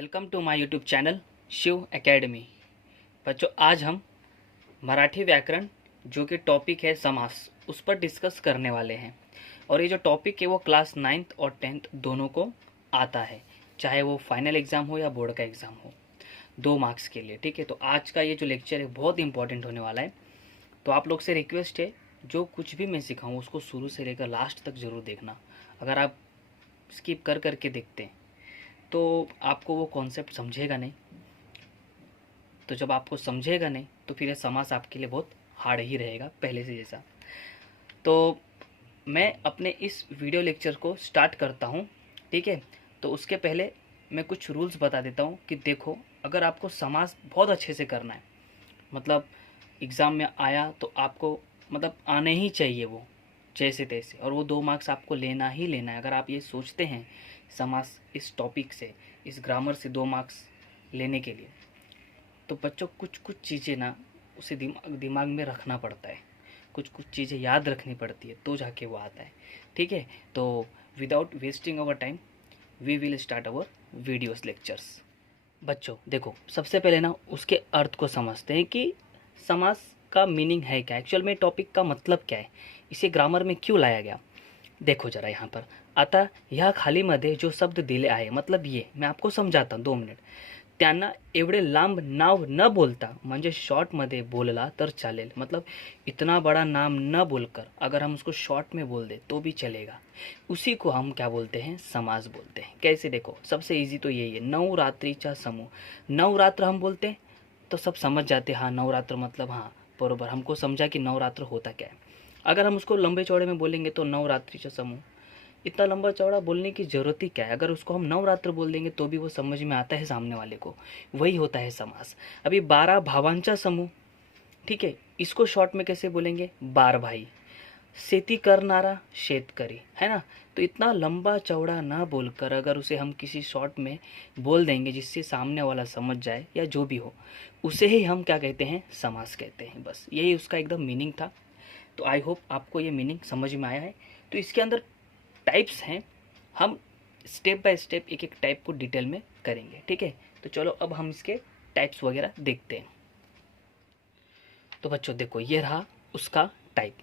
Welcome to my YouTube channel Shiv Academy. बच्चों, आज हम मराठी व्याकरण जो कि टॉपिक है समास, उस पर डिस्कस करने वाले हैं। और ये जो टॉपिक है वो क्लास 9th और 10th दोनों को आता है, चाहे वो फाइनल एग्ज़ाम हो या बोर्ड का एग्ज़ाम हो, 2 मार्क्स के लिए। ठीक है, तो आज का ये जो लेक्चर है बहुत इंपॉर्टेंट होने वाला है। तो आप लोग से रिक्वेस्ट है, जो कुछ भी मैं सिखाऊँ उसको शुरू से लेकर लास्ट तक ज़रूर देखना। अगर आप स्किप कर करके देखते हैं तो आपको वो कॉन्सेप्ट समझेगा नहीं। तो जब आपको समझेगा नहीं तो फिर ये समास आपके लिए बहुत हार्ड ही रहेगा पहले से जैसा। तो मैं अपने इस वीडियो लेक्चर को स्टार्ट करता हूँ। ठीक है, तो उसके पहले मैं कुछ रूल्स बता देता हूँ कि देखो, अगर आपको समास बहुत अच्छे से करना है, मतलब एग्ज़ाम में आया तो आपको मतलब आने ही चाहिए वो जैसे तैसे, और वो 2 मार्क्स आपको लेना ही लेना है। अगर आप ये सोचते हैं समास इस टॉपिक से, इस ग्रामर से 2 मार्क्स लेने के लिए, तो बच्चों कुछ कुछ चीज़ें ना उसे दिमाग में रखना पड़ता है, कुछ कुछ चीज़ें याद रखनी पड़ती है तो जाके वो आता है। ठीक है, तो without wasting our time we will start our videos lectures. बच्चों देखो, सबसे पहले ना उसके अर्थ को समझते हैं कि समास का मीनिंग है क्या, एक्चुअल में टॉपिक का मतलब क्या है, इसे ग्रामर में क्यों लाया गया। देखो जरा यहाँ पर आता, ह्या खालीमध्ये जो शब्द दिले आहे, मतलब ये मैं आपको समझाता हूँ 2 मिनट। त्यांना एवढे लांब नाव न बोलता, म्हणजे शॉर्टमध्ये बोलला तर चालेल, मतलब इतना बड़ा नाम न बोलकर अगर हम उसको शॉर्ट में बोल दे तो भी चलेगा। उसी को हम क्या बोलते हैं, समास बोलते हैं। कैसे, देखो सबसे इजी तो यही है, नवरात्रीचा समूह। नवरात्र हम बोलते हैं तो सब समझ जाते हैं, हाँ नवरात्र मतलब, हाँ बरोबर, हमको समझा कि नवरात्र होता क्या है। अगर हम उसको लंबे चौड़े में बोलेंगे तो नवरात्रिचा समूह, इतना लंबा चौड़ा बोलने की ज़रूरत ही क्या है। अगर उसको हम नवरात्र बोल देंगे तो भी वो समझ में आता है सामने वाले को, वही होता है समास। अभी 12 भावांचा समूह, ठीक है, इसको शॉर्ट में कैसे बोलेंगे, 12 भाई। शेती करनारा शेतकरी, है ना। तो इतना लंबा चौड़ा ना बोलकर अगर उसे हम किसी शॉर्ट में बोल देंगे जिससे सामने वाला समझ जाए या जो भी हो, उसे ही हम क्या कहते हैं, समास कहते हैं। बस यही उसका एकदम मीनिंग था। तो आई होप आपको ये मीनिंग समझ में आया है। तो इसके अंदर टाइप्स हैं, हम स्टेप बाय स्टेप एक एक टाइप को डिटेल में करेंगे। ठीक है, तो चलो अब हम इसके टाइप्स वगैरह देखते हैं। तो बच्चों देखो, ये रहा उसका टाइप।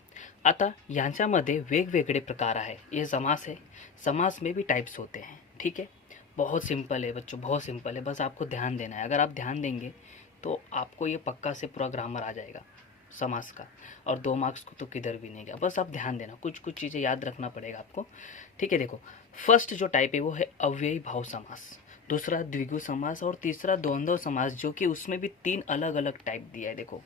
आता यांच्यामध्ये वेगवेगळे प्रकार आहे, ये समास है, समास में भी टाइप्स होते हैं। ठीक है, बहुत सिंपल है बच्चों, बहुत सिंपल है, बस आपको ध्यान देना है। अगर आप ध्यान देंगे तो आपको ये पक्का से पूरा ग्रामर आ जाएगा समास का, और 2 मार्क्स को तो किधर भी नहीं गया। बस आप ध्यान देना, कुछ कुछ चीज़ें याद रखना पड़ेगा आपको। ठीक है, देखो फर्स्ट जो टाइप है वो है अव्ययी भाव समास, दूसरा द्विगु समास, और तीसरा द्वंद्व समास, जो कि उसमें भी 3 अलग अलग टाइप दिया है। देखो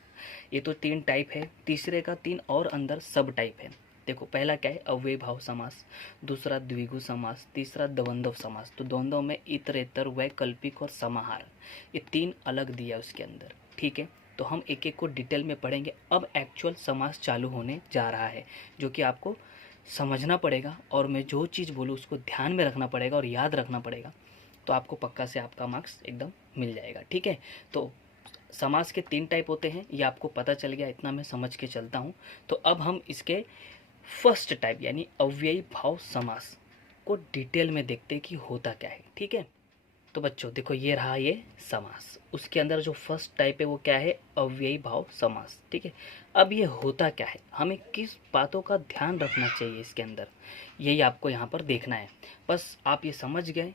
ये तो 3 टाइप है, तीसरे का 3 और अंदर सब टाइप है। देखो पहला क्या है, अव्ययी भाव समास, दूसरा द्विगु समास, तीसरा द्वंद्व समास। तो द्वंद्व में इतरेतर, वैकल्पिक और समाहार, ये 3 अलग दिया है उसके अंदर। ठीक है, तो हम एक एक को डिटेल में पढ़ेंगे। अब एक्चुअल समास चालू होने जा रहा है, जो कि आपको समझना पड़ेगा, और मैं जो चीज़ बोलूँ उसको ध्यान में रखना पड़ेगा और याद रखना पड़ेगा, तो आपको पक्का से आपका मार्क्स एकदम मिल जाएगा। ठीक है, तो समास के 3 टाइप होते हैं, ये आपको पता चल गया, इतना मैं समझ के चलता हूँ। तो अब हम इसके फर्स्ट टाइप यानी अव्ययी भाव समास को डिटेल में देखते हैं कि होता क्या है। ठीक है, तो बच्चों देखो ये रहा ये समास, उसके अंदर जो फर्स्ट टाइप है वो क्या है, अव्ययी भाव समास। ठीक है, अब ये होता क्या है, हमें किस बातों का ध्यान रखना चाहिए इसके अंदर, यही आपको यहाँ पर देखना है। बस आप ये समझ गए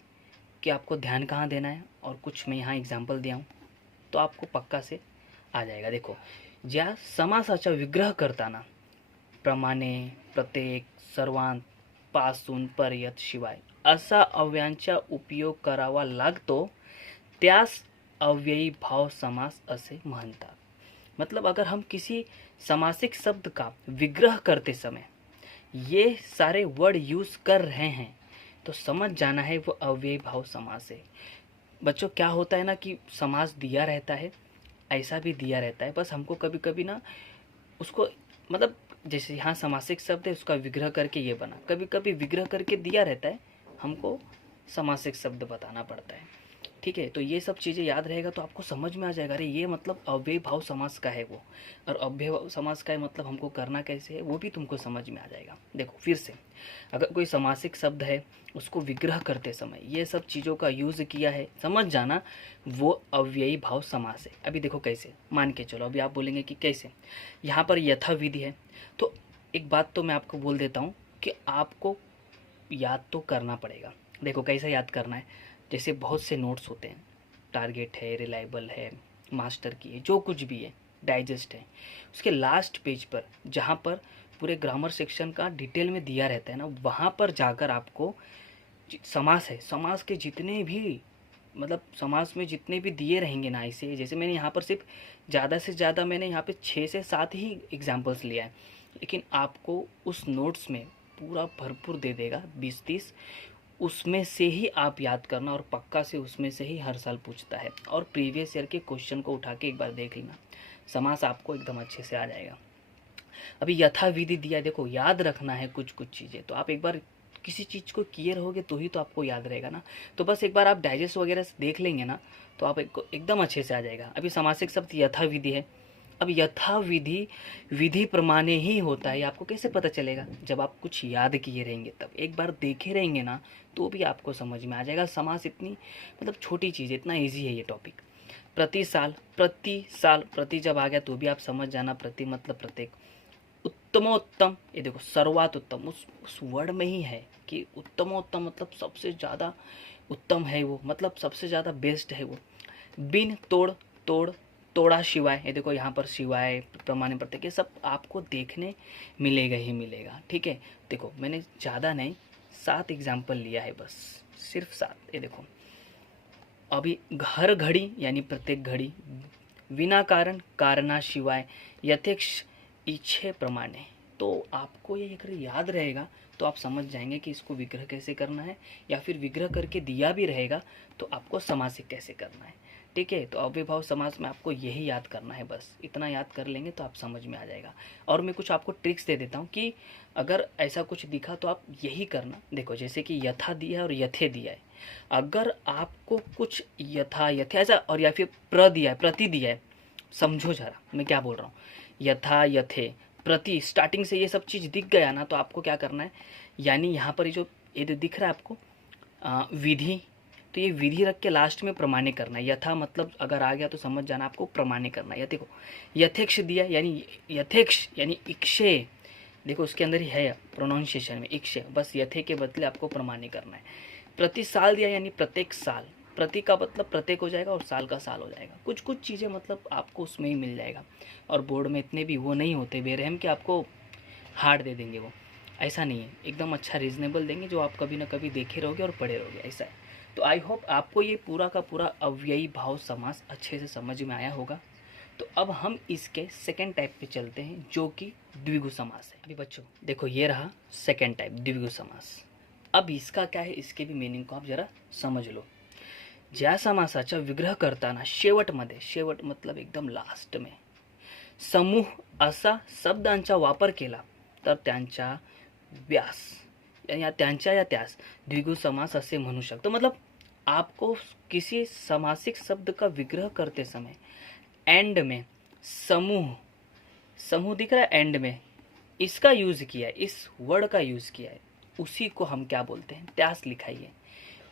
कि आपको ध्यान कहाँ देना है, और कुछ मैं यहाँ एग्जाम्पल दिया हूँ तो आपको पक्का से आ जाएगा। देखो, ज्या समासाचा विग्रह करताना प्रमाणे, प्रत्येक, सर्वांत, पासून, पर्यंत, शिवाय असा अव्ययांचा उपयोग करावा लागतो, त्यास अव्ययी भाव समास असे म्हणतात। मतलब अगर हम किसी समासिक शब्द का विग्रह करते समय ये सारे वर्ड यूज़ कर रहे हैं तो समझ जाना है वो अव्ययी भाव समास है। बच्चों क्या होता है ना कि समास दिया रहता है, ऐसा भी दिया रहता है, बस हमको कभी कभी ना उसको, मतलब जैसे यहाँ समासिक शब्द है उसका विग्रह करके ये बना, कभी कभी विग्रह करके दिया रहता है, हमको समासिक शब्द बताना पड़ता है। ठीक है। तो ये सब चीज़ें याद रहेगा तो आपको समझ में आ जाएगा, अरे ये मतलब अव्ययी भाव समास का है वो, और अव्यय भाव समास का है मतलब हमको करना कैसे है वो भी तुमको समझ में आ जाएगा। देखो फिर से, अगर कोई समासिक शब्द है उसको विग्रह करते समय ये सब चीज़ों का यूज़ किया है, समझ जाना वो अव्ययी भाव समास है। अभी देखो कैसे, मान के चलो, अभी आप बोलेंगे कि कैसे, यहाँ पर यथाविधि है। तो एक बात तो मैं आपको बोल देता हूँ कि आपको याद तो करना पड़ेगा। देखो कैसे याद करना है, जैसे बहुत से नोट्स होते हैं, टारगेट है, रिलायबल है, मास्टर की है, जो कुछ भी है, डाइजेस्ट है, उसके लास्ट पेज पर जहाँ पर पूरे ग्रामर सेक्शन का डिटेल में दिया रहता है ना, वहाँ पर जाकर आपको समास है, समास के जितने भी मतलब समास में जितने भी दिए रहेंगे ना, ऐसे जैसे मैंने यहाँ पर सिर्फ ज़्यादा से ज़्यादा मैंने यहाँ पे 6 से 7 ही एग्जाम्पल्स लिया है, लेकिन आपको उस नोट्स में पूरा भरपूर दे देगा 20-30, उसमें से ही आप याद करना, और पक्का से उसमें से ही हर साल पूछता है। और प्रीवियस ईयर के क्वेश्चन को उठा के एक बार देख लेना, समास आपको एकदम अच्छे से आ जाएगा। अभी यथाविधि दिया, देखो याद रखना है कुछ कुछ चीज़ें, तो आप एक बार किसी चीज़ को क्लियर होगे तो ही तो आपको याद रहेगा ना। तो बस एक बार आप डाइजेस्ट वगैरह से देख लेंगे ना तो आप एकदम अच्छे से आ जाएगा। अभी समासिक शब्द यथाविधि है। अब यथाविधि विधि प्रमाणे ही होता है, आपको कैसे पता चलेगा, जब आप कुछ याद किए रहेंगे, तब एक बार देखे रहेंगे ना तो भी आपको समझ में आ जाएगा। समास इतनी मतलब छोटी चीज़, इतना ईजी है ये टॉपिक। प्रति साल, प्रति जब आ गया तो भी आप समझ जाना, प्रति मतलब प्रत्येक। उत्तमोत्तम, ये देखो सर्वात उत्तम उस वर्ड में ही है कि उत्तमोत्तम मतलब सबसे ज़्यादा उत्तम है वो, मतलब सबसे ज़्यादा बेस्ट है वो। बिन तोड़, तोड़ा शिवाय, ये देखो यहाँ पर शिवाय, प्रमाण प्रत्येक, ये सब आपको देखने मिलेगा ही मिलेगा। ठीक है, देखो मैंने ज़्यादा नहीं 7 एग्जाम्पल लिया है बस, सिर्फ 7। ये देखो अभी हर घड़ी यानी प्रत्येक घड़ी, बिना कारण कारणा शिवाय, यथेक्ष इच्छे प्रमाणे। तो आपको ये अगर याद रहेगा तो आप समझ जाएंगे कि इसको विग्रह कैसे करना है, या फिर विग्रह करके दिया भी रहेगा तो आपको समासिक कैसे करना है। ठीक है, तो अव्ययभाव समास में आपको यही याद करना है, बस इतना याद कर लेंगे तो आप समझ में आ जाएगा। और मैं कुछ आपको ट्रिक्स दे देता हूँ कि अगर ऐसा कुछ दिखा तो आप यही करना। देखो जैसे कि यथा दिया है और यथे दिया है, अगर आपको कुछ यथा यथे ऐसा और या फिर प्र दिया है, प्रति दिया है, समझो जरा मैं क्या बोल रहा हूँ, यथा यथे प्रति स्टार्टिंग से ये सब चीज़ दिख गया ना तो आपको क्या करना है, यानी यहाँ पर ये जो दिख रहा है आपको विधि, तो ये विधि रख के लास्ट में प्रमाणे करना है। यथा मतलब अगर आ गया तो समझ जाना आपको प्रमाणे करना है। देखो यथेक्ष दिया यानी यथेक्ष यानी इक्षे, देखो उसके अंदर ही है प्रोनाउंसिएशन में इक्षे, बस यथे के बदले आपको प्रमाणे करना है। प्रति साल दिया यानी प्रत्येक साल, प्रति का मतलब प्रत्येक हो जाएगा और साल का साल हो जाएगा। कुछ कुछ चीज़ें मतलब आपको उसमें ही मिल जाएगा, और बोर्ड में इतने भी वो नहीं होते बेरहम कि आपको हार्ड दे देंगे, वो ऐसा नहीं है, एकदम अच्छा रीजनेबल देंगे जो आप कभी ना कभी देखे रहोगे और पढ़े रहोगे, ऐसा है। तो आई होप आपको ये पूरा का पूरा अव्ययी भाव समास अच्छे से समझ में आया होगा। तो अब हम इसके सेकेंड टाइप पे चलते हैं जो कि द्विगु समास है। अभी बच्चों देखो ये रहा सेकेंड टाइप द्विगु समास। अब इसका क्या है, इसके भी मीनिंग को आप जरा समझ लो। ज्या समासाचा विग्रह करताना शेवटमध्ये, शेवट मतलब एकदम लास्ट में, समूह असा शब्दांचा वापर केला तर त्यांचा व्यास या त्यांच्या या त्यास द्विगु समास असे म्हणू शकतो। मतलब आपको किसी समासिक शब्द का विग्रह करते समय एंड में समूह, समूह दिख रहा है एंड में, इसका यूज किया है, इस वर्ड का यूज किया है, उसी को हम क्या बोलते हैं, त्यास लिखाई है,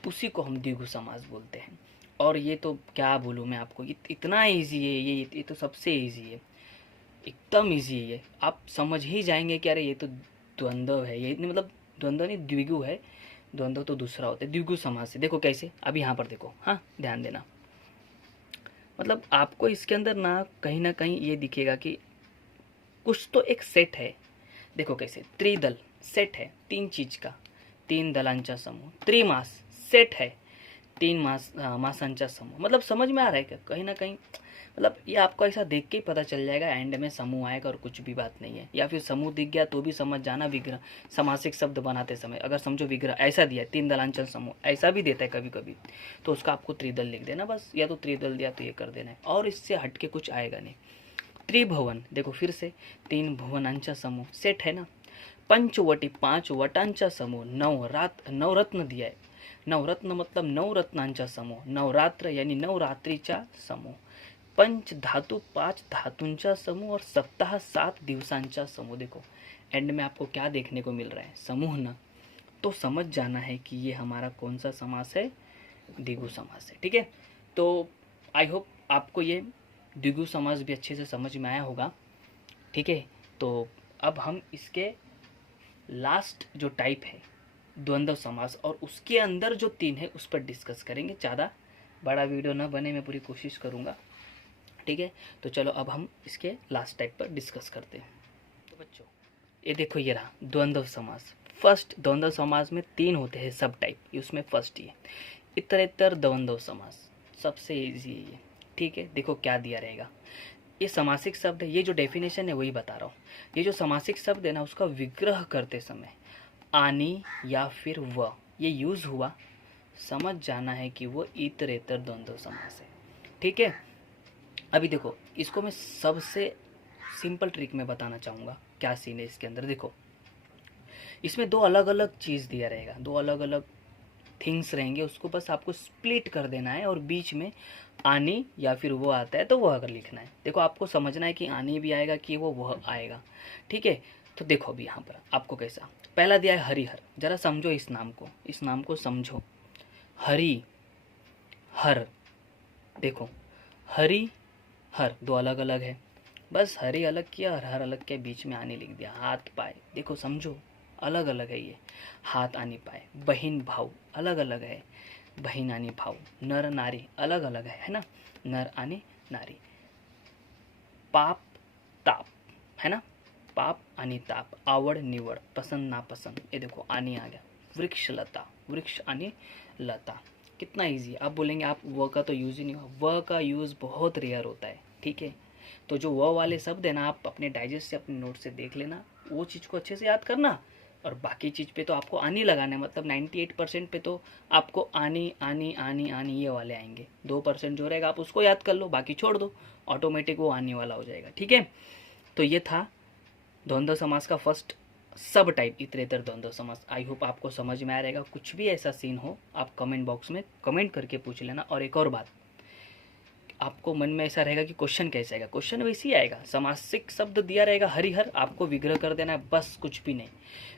उसी को हम द्विगु समास बोलते हैं। और ये तो क्या बोलूँ मैं आपको, इतना इजी है ये तो सबसे इजी है, एकदम इजी है ये, आप समझ ही जाएंगे कि अरे ये तो द्वंद्व है, ये मतलब द्वंद्व नहीं द्विगु है, द्वंद्व तो दूसरा होता है, द्विगु समास है। देखो कैसे, अब यहाँ पर देखो, हाँ ध्यान देना, मतलब आपको इसके अंदर ना कहीं ये दिखेगा कि कुछ तो एक सेट है। देखो कैसे, त्रिदल सेट है 3 चीज का, 3 दलांचा समूह, त्रिमास सेट है 3 मासांचा समूह। मतलब समझ में आ रहा है क्या, कहीं ना कहीं मतलब ये आपको ऐसा देख के ही पता चल जाएगा एंड में समूह आएगा और कुछ भी बात नहीं है। या फिर समूह दिख गया तो भी समझ जाना विग्रह, समासिक शब्द बनाते समय अगर समझो विग्रह ऐसा दिया 3 दलांचल समूह, ऐसा भी देता है कभी कभी, तो उसका आपको त्रिदल लिख देना बस, या तो त्रिदल दिया तो ये कर देना है, और इससे हट के कुछ आएगा नहीं। त्रिभुवन, देखो फिर से 3 भुवनांचा समूह सेट है ना। पंचवटी 5 वटांचा समूह, 9 रत्न दिया है, नवरत्न मतलब नवरत्नांचा समूह, नवरात्र यानी नवरात्रीचा समूह, पंच धातु 5 धातूंचा समूह और सप्ताह 7 दिवसांचा समूह। देखो एंड में आपको क्या देखने को मिल रहा है, समूह ना, तो समझ जाना है कि ये हमारा कौन सा समास है, द्विगु समास है। ठीक है, तो आई होप आपको ये द्विगु समास भी अच्छे से समझ में आया होगा। ठीक है, तो अब हम इसके लास्ट जो टाइप है द्वंद्व समास और उसके अंदर जो 3 है उस पर डिस्कस करेंगे। ज़्यादा बड़ा वीडियो ना बने, मैं पूरी कोशिश करूँगा। ठीक है, तो चलो अब हम इसके लास्ट टाइप पर डिस्कस करते हैं। तो बच्चों ये देखो, ये रहा द्वंद्व समास। फर्स्ट द्वंद्व समास में 3 होते हैं सब टाइप, उसमें फर्स्ट ये इतरेतर द्वंद्व समास, सबसे इजी है ये। ठीक है, देखो क्या दिया रहेगा, ये समासिक शब्द है, ये जो डेफिनेशन है वही बता रहा हूँ। ये जो समासिक शब्द है ना, उसका विग्रह करते समय आनी या फिर व ये यूज हुआ, समझ जाना है कि वो इतरेतर द्वंद्व समास है। ठीक है, अभी देखो इसको मैं सबसे सिंपल ट्रिक में बताना चाहूँगा। क्या सीन है इसके अंदर, देखो इसमें 2 अलग अलग चीज़ दिया रहेगा, 2 अलग अलग थिंग्स रहेंगे, उसको बस आपको स्प्लिट कर देना है और बीच में आनी या फिर वो आता है तो वह अगर लिखना है। देखो आपको समझना है कि आनी भी आएगा कि वो वह आएगा। ठीक है, तो देखो अभी यहाँ पर आपको कैसा, पहला दिया है हरिहर, जरा समझो इस नाम को समझो। हरि हर, देखो हरि हर 2 अलग अलग है, बस हरि अलग किया और हर अलग के बीच में आनी लिख दिया। हाथ पाए, देखो समझो अलग अलग है ये, हाथ आनी पाए। बहिन भाव अलग अलग है, बहिन आनी भाव। नर नारी अलग अलग है ना, नर आनी नारी। पाप ताप है ना, पाप आनी ताप। आवड़ निवड़, पसंद नापसंद, ये देखो आनी आ गया। वृक्ष लता, वृक्ष आनी लता, कितना इजी है। आप बोलेंगे आप व का तो यूज़ ही नहीं हुआ, व का यूज़ बहुत रेयर होता है। ठीक है, तो जो व वाले शब्द है ना, आप अपने डाइजेस्ट से अपने नोट से देख लेना, वो चीज़ को अच्छे से याद करना और बाकी चीज़ पे तो आपको आनी लगाना है। मतलब 98% पे तो आपको आनी आनी आनी आनी ये वाले आएंगे। 2% जो रहेगा आप उसको याद कर लो, बाकी छोड़ दो, ऑटोमेटिक वो आने वाला हो जाएगा। ठीक है, तो ये था द्वंद्व समास का फर्स्ट सब टाइप, इतरेतर द्वंद्व समास। आई होप आपको समझ में आ रहेगा। कुछ भी ऐसा सीन हो आप कमेंट बॉक्स में कमेंट करके पूछ लेना। और एक और बात, आपको मन में ऐसा रहेगा कि क्वेश्चन कैसे आएगा, क्वेश्चन वैसे ही आएगा। समासिक शब्द दिया रहेगा हरिहर, आपको विग्रह कर देना है, बस कुछ भी नहीं,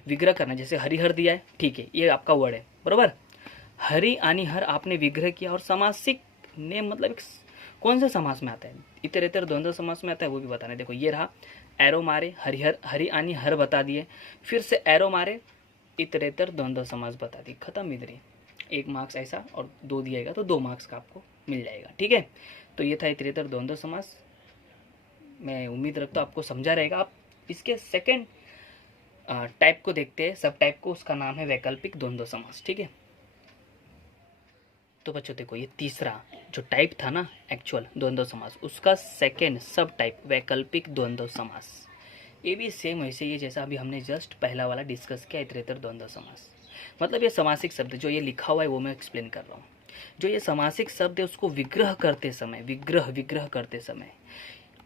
विग्रह करना। जैसे हरिहर दिया है, ठीक है, ये आपका वर्ड है बरोबर। हरि आनी हर आपने विग्रह किया और समासिक ने मतलब कौन से समास में आता है, इतरेतर द्वंद्व समास में आता है, वो भी बताना है। देखो ये रहा, एरो मारे हरिहर, हरि आनी हर बता दिए, फिर से एरो मारे इतरेतर द्वंद्व समास बता दी, खत्म इधर ही। 1 मार्क्स ऐसा और 2 दिएगा तो 2 मार्क्स का आपको मिल जाएगा। ठीक है, तो ये था इतरेतर द्वंद्व समास। मैं उम्मीद रखता हूँ आपको समझा रहेगा। आप इसके सेकंड टाइप को देखते हैं, सब टाइप को, उसका नाम है वैकल्पिक द्वंद्व समास। ठीक है, तो बच्चों देखो ये तीसरा जो टाइप था ना एक्चुअल द्वंद्व समास, उसका सेकंड सब टाइप वैकल्पिक द्वंद्व समास। ये भी सेम वैसे ही है जैसा अभी हमने जस्ट पहला वाला डिस्कस किया इतरेतर द्वंद्व समास। मतलब ये समासिक शब्द जो ये लिखा हुआ है वो मैं एक्सप्लेन कर रहा हूँ। जो ये समासिक शब्द है उसको विग्रह करते समय, विग्रह करते समय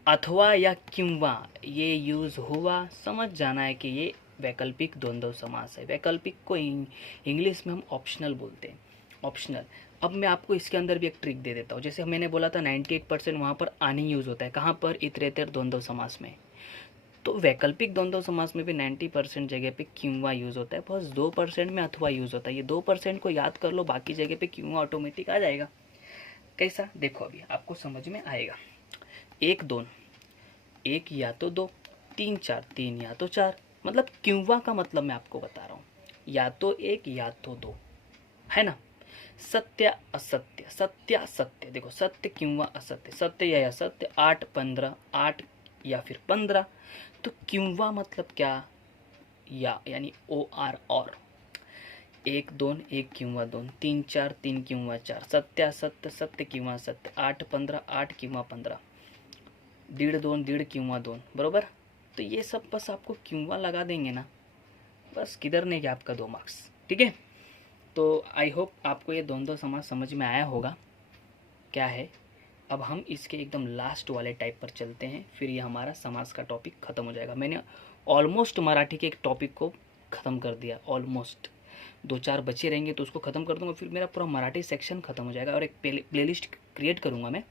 अथवा या किंवा ये यूज हुआ, समझ जाना है कि ये वैकल्पिक द्वंद्व समास है। वैकल्पिक को इंग्लिश में हम ऑप्शनल बोलते हैं, ऑप्शनल। अब मैं आपको इसके अंदर भी एक ट्रिक दे देता हूँ। जैसे मैंने बोला था 98% वहाँ पर आनी यूज होता है, कहाँ पर, इतरेतर द्वंद्व समास में। तो वैकल्पिक द्वंद्व समास में भी 90% जगह पे किंवा यूज होता है, बस 2% में अथवा यूज होता है। ये 2% को याद कर लो, बाकी जगह पे किंवा ऑटोमेटिक आ जाएगा। कैसा, देखो अभी आपको समझ में आएगा। 1 2, 1 या तो 2, 3 4, 3 या तो 4। मतलब किंवा का मतलब मैं आपको बता रहा हूँ, या तो 1 या तो 2, है ना। सत्य असत्य, सत्य असत्य, देखो सत्य किंवा असत्य, सत्य या असत्य। 8 15, 8 या फिर 15। तो किंवा मतलब क्या, या यानी ओ आर और। 1 2, 1 किंवा 2, 3 4, 3 किंवा 4, सत्य असत्य, सत्य किंवा सत्य, 8 15, 8 किंवा 15, 1.5 2, 1.5 किंवा 2, बरोबर। तो ये सब बस आपको किंवा लगा देंगे ना, बस किधर नहीं गया आपका 2 मार्क्स। ठीक है, तो आई होप आपको ये द्वंद्व समास समझ में आया होगा क्या है। अब हम इसके एकदम लास्ट वाले टाइप पर चलते हैं, फिर ये हमारा समास का टॉपिक ख़त्म हो जाएगा। मैंने ऑलमोस्ट मराठी के एक टॉपिक को ख़त्म कर दिया, ऑलमोस्ट। 2-4 बचे रहेंगे तो उसको ख़त्म कर दूंगा, फिर मेरा पूरा मराठी सेक्शन ख़त्म हो जाएगा और एक प्लेलिस्ट क्रिएट करूँगा मैं।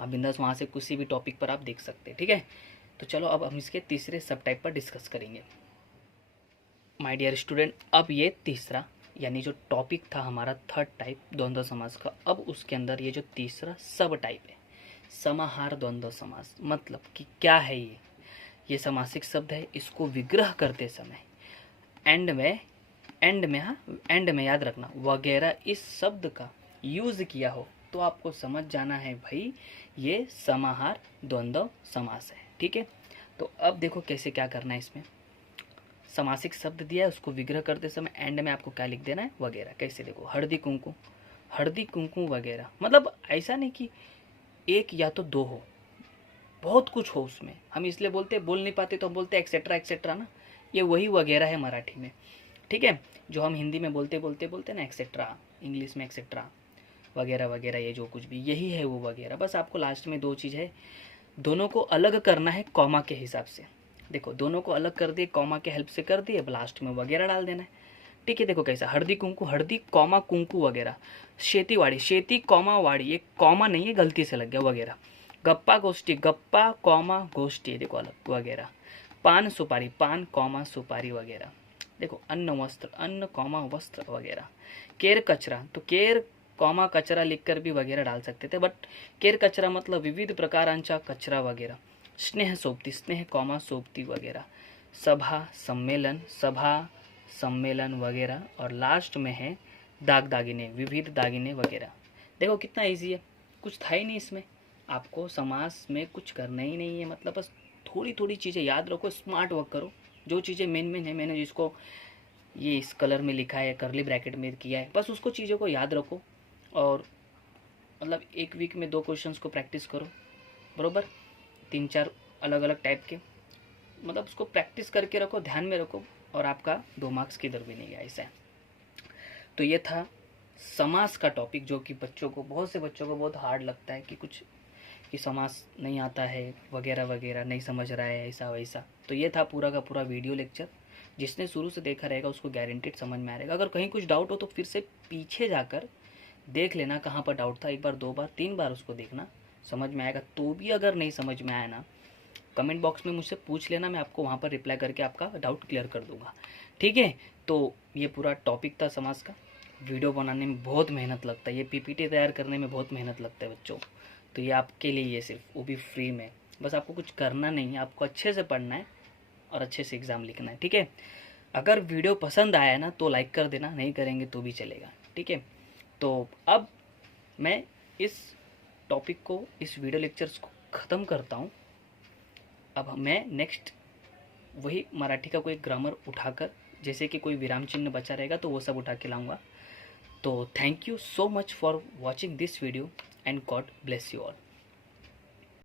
आप बिंदास वहाँ से किसी भी टॉपिक पर आप देख सकते हैं, ठीक है। तो चलो अब हम इसके तीसरे सब टाइप पर डिस्कस करेंगे। माय डियर स्टूडेंट, अब ये तीसरा यानी जो टॉपिक था हमारा थर्ड टाइप द्वंद्व समास का, अब उसके अंदर ये जो तीसरा सब टाइप है समाहार द्वंद्व समास। मतलब कि क्या है ये समासिक शब्द है, इसको विग्रह करते समय एंड में याद रखना वगैरह इस शब्द का यूज किया हो तो आपको समझ जाना है भाई ये समाहार द्वंद्व समास है, ठीक है। तो अब देखो कैसे क्या करना है। इसमें समासिक शब्द दिया है, उसको विग्रह करते समय एंड में आपको क्या लिख देना है, वगैरह। कैसे देखो, हळदी कुंकू वगैरह। मतलब ऐसा नहीं कि एक या तो दो हो, बहुत कुछ हो उसमें। हम इसलिए बोल नहीं पाते तो हम बोलते एक्सेट्रा एक्सेट्रा ना, ये वही वगैरह है मराठी में, ठीक है। जो हम हिंदी में बोलते ना एक्सेट्रा, इंग्लिश में एक्सेट्रा वगैरह वगैरह, ये जो कुछ भी यही है वो वगैरह। बस आपको लास्ट में दो चीज़ है, दोनों को अलग करना है कॉमा के हिसाब से। देखो दोनों को अलग कर दिए, कॉमा के हेल्प से कर दिए, अब लास्ट में वगैरह डाल देना है, ठीक है। देखो कैसा, हळदी कॉमा कुंकू वगैरह। शेती कॉमा वाड़ी, ये कॉमा नहीं है, गलती से लग गया, वगैरह। गप्पा कॉमा गोष्ठी, देखो अलग वगैरह। पान कॉमा सुपारी वगैरह। देखो अन्न कॉमा वस्त्र वगैरह। केर कचरा, तो केर कॉमा कचरा लिखकर भी वगैरह डाल सकते थे, बट केर कचरा मतलब विविध प्रकारांचा कचरा वगैरह। स्नेह कॉमा सोबती वगैरह। सभा सम्मेलन वगैरह। और लास्ट में है दागिने, विविध दागिने वगैरह। देखो कितना इजी है, कुछ था ही नहीं इसमें, आपको समास में कुछ करना ही नहीं है। मतलब बस थोड़ी थोड़ी चीज़ें याद रखो, स्मार्ट वर्क करो। जो चीज़ें मेन है, मैंने जिसको ये इस कलर में लिखा है, करली ब्रैकेट में किया है, बस उसको चीज़ों को याद रखो। और मतलब एक वीक में 2 क्वेश्चंस को प्रैक्टिस करो, बरोबर। 3-4 अलग अलग टाइप के, मतलब उसको प्रैक्टिस करके रखो, ध्यान में रखो, और आपका 2 मार्क्स किधर भी नहीं गया, ऐसा है। तो ये था समास का टॉपिक, जो कि बहुत से बच्चों को बहुत हार्ड लगता है कि समास नहीं आता है वगैरह वगैरह, नहीं समझ रहा है ऐसा वैसा। तो ये था पूरा का पूरा वीडियो लेक्चर। जिसने शुरू से देखा रहेगा उसको गारंटेड समझ में आएगा। अगर कहीं कुछ डाउट हो तो फिर से पीछे जाकर देख लेना कहाँ पर डाउट था, 1 बार 2 बार 3 बार उसको देखना, समझ में आएगा। तो भी अगर नहीं समझ में आया ना, कमेंट बॉक्स में मुझसे पूछ लेना, मैं आपको वहाँ पर रिप्लाई करके आपका डाउट क्लियर कर दूंगा, ठीक है। तो ये पूरा टॉपिक था समास का। वीडियो बनाने में बहुत मेहनत लगता है, ये पीपीटी तैयार करने में बहुत मेहनत लगता है बच्चों। तो ये आपके लिए, ये सिर्फ वो भी फ्री में, बस आपको कुछ करना नहीं है, आपको अच्छे से पढ़ना है और अच्छे से एग्ज़ाम लिखना है, ठीक है। अगर वीडियो पसंद आया ना तो लाइक कर देना, नहीं करेंगे तो भी चलेगा, ठीक है। तो अब मैं इस टॉपिक को, इस वीडियो लेक्चर्स को ख़त्म करता हूँ। अब मैं नेक्स्ट वही मराठी का कोई ग्रामर उठाकर, जैसे कि कोई विराम चिन्ह बचा रहेगा तो वो सब उठा के लाऊंगा। तो thank you so much for watching this video and God bless you all.